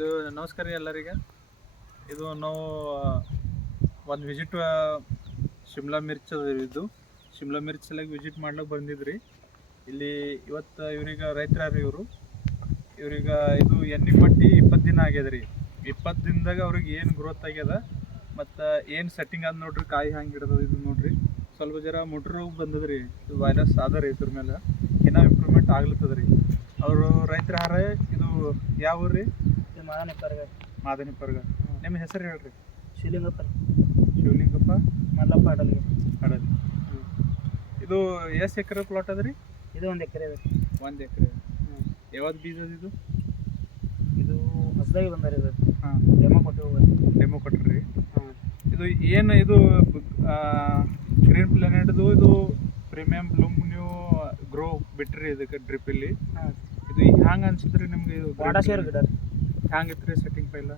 ಇದು ನಮಸ್ಕಾರ ರೀ ಎಲ್ಲರಿಗೆ. ಇದು ನಾವು ಒಂದು ವಿಸಿಟ್ ಶಿಮ್ಲಾ ಮಿರ್ಚ್ ಅದ ಇದು ಶಿಮ್ಲಾ ಮಿರ್ಚ್ ಸಲುವಾಗಿ ವಿಸಿಟ್ ಮಾಡ್ಲಿಕ್ಕೆ ಬಂದಿದ್ರಿ. ಇಲ್ಲಿ ಇವತ್ತು ಇವ್ರಿಗೆ ರೈತರು ಇವ್ರಿಗೆ ಇದು ಎಣ್ಣೆ ಪಟ್ಟಿ 20 ದಿನ ಆಗ್ಯದ ರೀ. 20 ದಿನದಾಗ ಅವ್ರಿಗೆ ಏನು ಗ್ರೋತ್ ಆಗ್ಯದ ಮತ್ತು ಏನು ಸೆಟ್ಟಿಂಗ್ ಆದ ನೋಡ್ರಿ, ಕಾಯಿ ಹಂಗೆ ಹಿಡ್ದದ ಇದು ನೋಡ್ರಿ. ಸ್ವಲ್ಪ ಜರ ಮುಟ್ರು ಬಂದದ್ರಿ, ಇದು ವೈರಸ್ ಅದ ರೀ ಇದ್ರ ಮೇಲೆ, ಇನ್ನೂ ಇಂಪ್ರೂವ್ಮೆಂಟ್ ಆಗ್ಲತ್ತದ ರೀ. ಅವರು ರೈತರ ಹಾರ. ಇದು ಯಾವ ಊರು ರೀ? ಮಾದನಿಪರ್ಗ. ನಿಮ್ಮ ಹೆಸರು ಹೇಳ್ರಿ. ಶಿವಲಿಂಗಪ್ಪ ಮಲ್ಲಪ್ಪ ಅಡಲಿ. ಇದು ಎಷ್ಟು ಎಕರೆ ಪ್ಲಾಟ್ ಅದ ರೀ? ಇದು 1 ಎಕರೆ ಅದ. 1 ಎಕರೆ. ಯಾವ್ದು ಬೀಜ ಇದು? ಇದು ಹೊಸದಾಗಿ ಬಂದಾರೆ. ಇದು ಹಾಂ, ಡೆಮೋ ಕೊಟ್ರಿ. ಹಾಂ, ಇದು ಏನು ಇದು ಗ್ರೀನ್ ಪ್ಲಾನೆಟ್ದು ಇದು ಪ್ರೀಮಿಯಂ ಬ್ಲೂಮ್ ನೀವು ಗ್ರೋ ಬಿಟ್ರಿ ಇದಕ್ಕೆ ಡ್ರಿಪ್ಪಲ್ಲಿ. ಹಾಂ, ಇದು ಹ್ಯಾಂಗೆ ಅನ್ಸಿದ್ರಿ ನಿಮ್ಗೆ? ಇದು ವಾಟಾಶೇರ್ ಗಿಡ ಹ್ಯಾಂಗಿತ್ತು ರೀ ಸೆಟ್ಟಿಂಗ್ ಪೈಲ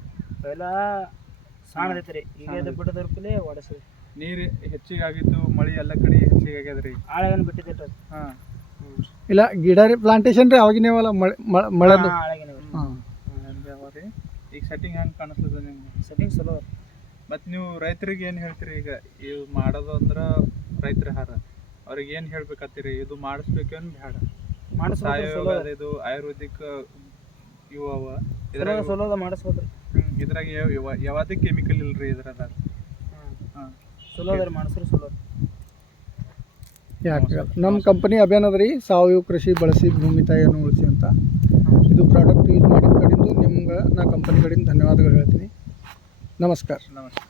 ಸಣ್ಣದೈತೆ ರೀ. ಈಗ ಇದು ಬಿಡೋದ್ರ ಪೈಲೆ ವಾಟಾಶೇರ್. ನೀರು ಹೆಚ್ಚಿಗೆ ಆಗಿತ್ತು, ಮಳೆ ಎಲ್ಲ ಕಡೆ ಹೆಚ್ಚಿಗೆ ಆಗ್ಯದ ರೀ. ಆಳಗನ್ ಬಿಟ್ಟಿದ್ದೆ. ಹಾಂ, ಇಲ್ಲ ಗಿಡ ರೀ, ಪ್ಲಾಂಟೇಶನ್ ರೀ. ಅವಾಗಿನೇವಲ್ಲ ಮಳೆ ಆಳಗನೇ ಯಾವ ರೀ. ಈಗ ಸೆಟ್ಟಿಂಗ್ ಹೆಂಗೆ ಕಾಣಿಸ್ತದ ನಿಮ್ಗೆ? ಸೆಟ್ಟಿಂಗ್ ಚಲೋ. ಮತ್ತು ನೀವು ರೈತರಿಗೆ ಏನು ಹೇಳ್ತೀರಿ? ಈಗ ಇವು ಮಾಡೋದು ಅಂದ್ರೆ ರೈತರ ಹಾರ, ಅವ್ರಿಗೆ ಏನು ಹೇಳ್ಬೇಕತ್ತೀರಿ? ಇದು ಮಾಡಿಸ್ಬೇಕೇನು ಬೇಡ? ಸಾವಯವ ಇದು ಆಯುರ್ವೇದಿಕ್ ಇವು ಅವ ಇದ್ರಾಗ ಸೋಲೋದ ಮಾಡಿಸ್ಬೋದ್ರಿ. ಇದ್ರಾಗ ಯಾವುದೇ ಕೆಮಿಕಲ್ ಇಲ್ರಿ ಇದ್ರದಾಗ. ಹಾಂ, ಸೋಲೋದ್ರ ಮಾಡಿಸ್ರಿ ಸೋಲೋದು. ಯಾಕೆ ನಮ್ಮ ಕಂಪನಿ ಅಭಿಯಾನ ಅದ ರೀ, ಸಾವಯವ ಕೃಷಿ ಬಳಸಿ ಭೂಮಿ ತಾಯಿಯನ್ನು ಉಳಿಸಿ ಅಂತ. ಇದು ಪ್ರಾಡಕ್ಟ್ ಯೂಸ್ ಮಾಡಿದ ಕಡೆಯಿಂದ ನಿಮ್ಗೆ ನಾ ಕಂಪನಿ ಕಡೆಯಿಂದ ಧನ್ಯವಾದಗಳು ಹೇಳ್ತೀನಿ. ನಮಸ್ಕಾರ. ನಮಸ್ಕಾರ.